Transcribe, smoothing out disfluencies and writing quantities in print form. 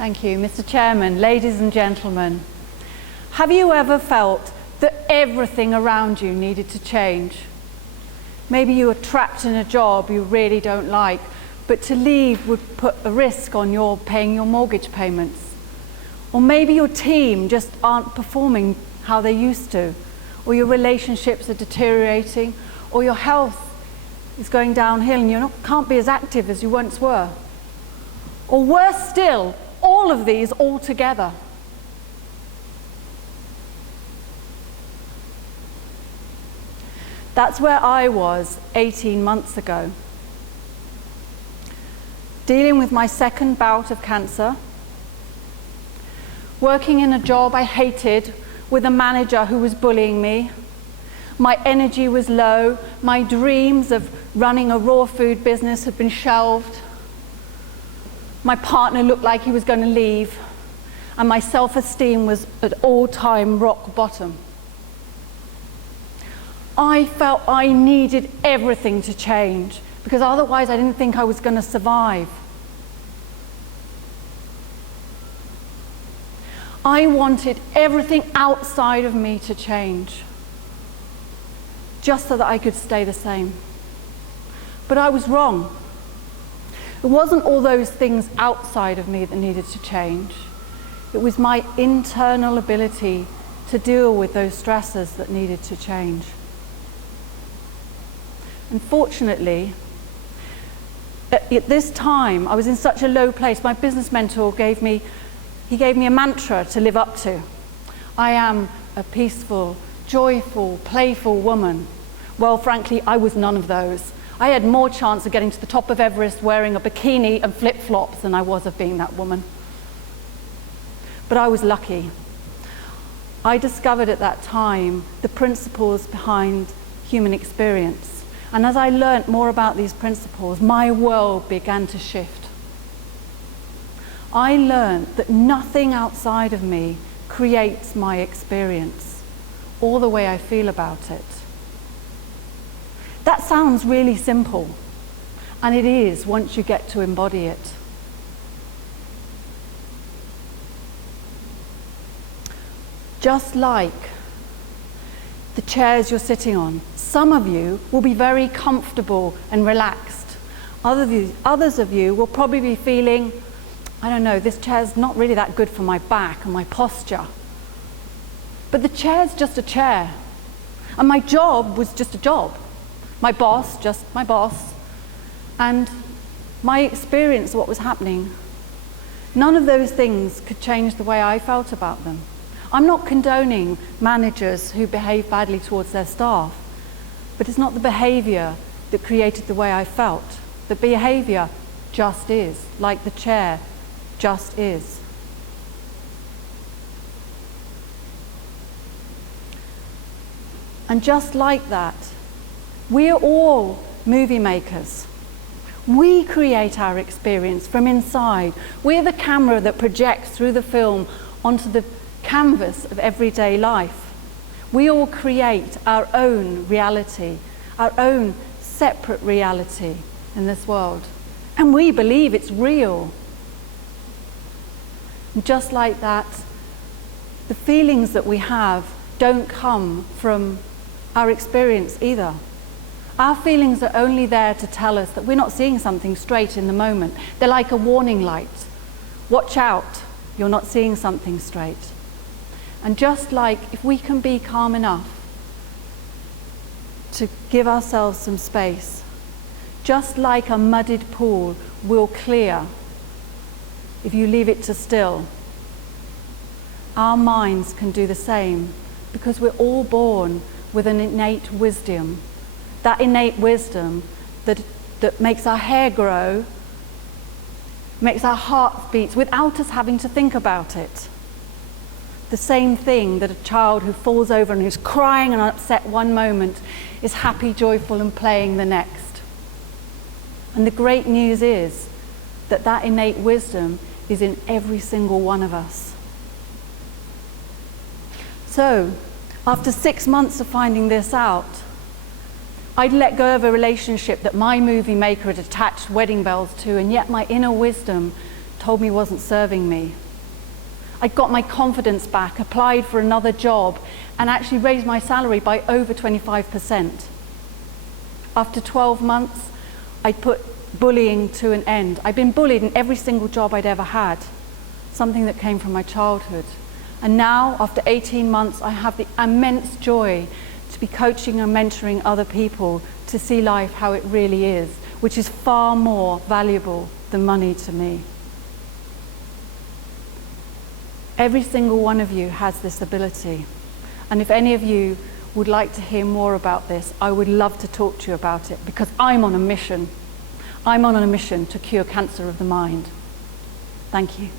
Thank you, Mr. Chairman, ladies and gentlemen. Have you ever felt that everything around you needed to change? Maybe you were trapped in a job you really don't like, but to leave would put a risk on your paying your mortgage payments. Or maybe your team just aren't performing how they used to, or your relationships are deteriorating, or your health is going downhill and you can't be as active as you once were. Or worse still, all of these all together. That's where I was 18 months ago, dealing with my second bout of cancer, working in a job I hated with a manager who was bullying me. My energy was low, my dreams of running a raw food business had been shelved. My partner looked like he was going to leave, and my self-esteem was at all-time rock bottom. I felt I needed everything to change, because otherwise I didn't think I was going to survive. I wanted everything outside of me to change, just so that I could stay the same. But I was wrong. It wasn't all those things outside of me that needed to change. It was my internal ability to deal with those stresses that needed to change. Unfortunately, at this time, I was in such a low place. My business mentor gave me a mantra to live up to. I am a peaceful, joyful, playful woman. Well, frankly, I was none of those. I had more chance of getting to the top of Everest wearing a bikini and flip-flops than I was of being that woman. But I was lucky. I discovered at that time the principles behind human experience. And as I learnt more about these principles, my world began to shift. I learnt that nothing outside of me creates my experience or the way I feel about it. That sounds really simple, and it is once you get to embody it. Just like the chairs you're sitting on, some of you will be very comfortable and relaxed. Others of you will probably be feeling, I don't know, this chair's not really that good for my back and my posture. But the chair's just a chair, and my job was just a job. My boss, just my boss, and my experience of what was happening. None of those things could change the way I felt about them. I'm not condoning managers who behave badly towards their staff, but it's not the behavior that created the way I felt. The behavior just is, like the chair just is. And just like that, we are all movie makers. We create our experience from inside. We're the camera that projects through the film onto the canvas of everyday life. We all create our own reality, our own separate reality in this world. And we believe it's real. And just like that, the feelings that we have don't come from our experience either. Our feelings are only there to tell us that we're not seeing something straight in the moment. They're like a warning light. Watch out, you're not seeing something straight. And just like if we can be calm enough to give ourselves some space, just like a muddied pool will clear if you leave it to still, our minds can do the same, because we're all born with an innate wisdom. That innate wisdom that makes our hair grow, makes our heart beat without us having to think about it. The same thing that a child who falls over and who's crying and upset one moment is happy, joyful, and playing the next. And the great news is that that innate wisdom is in every single one of us. So, after 6 months of finding this out, I'd let go of a relationship that my movie maker had attached wedding bells to, and yet my inner wisdom told me wasn't serving me. I got my confidence back, applied for another job, and actually raised my salary by over 25%. After 12 months, I'd put bullying to an end. I'd been bullied in every single job I'd ever had, something that came from my childhood. And now, after 18 months, I have the immense joy to be coaching and mentoring other people to see life how it really is, which is far more valuable than money to me. Every single one of you has this ability. And if any of you would like to hear more about this, I would love to talk to you about it, because I'm on a mission. I'm on a mission to cure cancer of the mind. Thank you.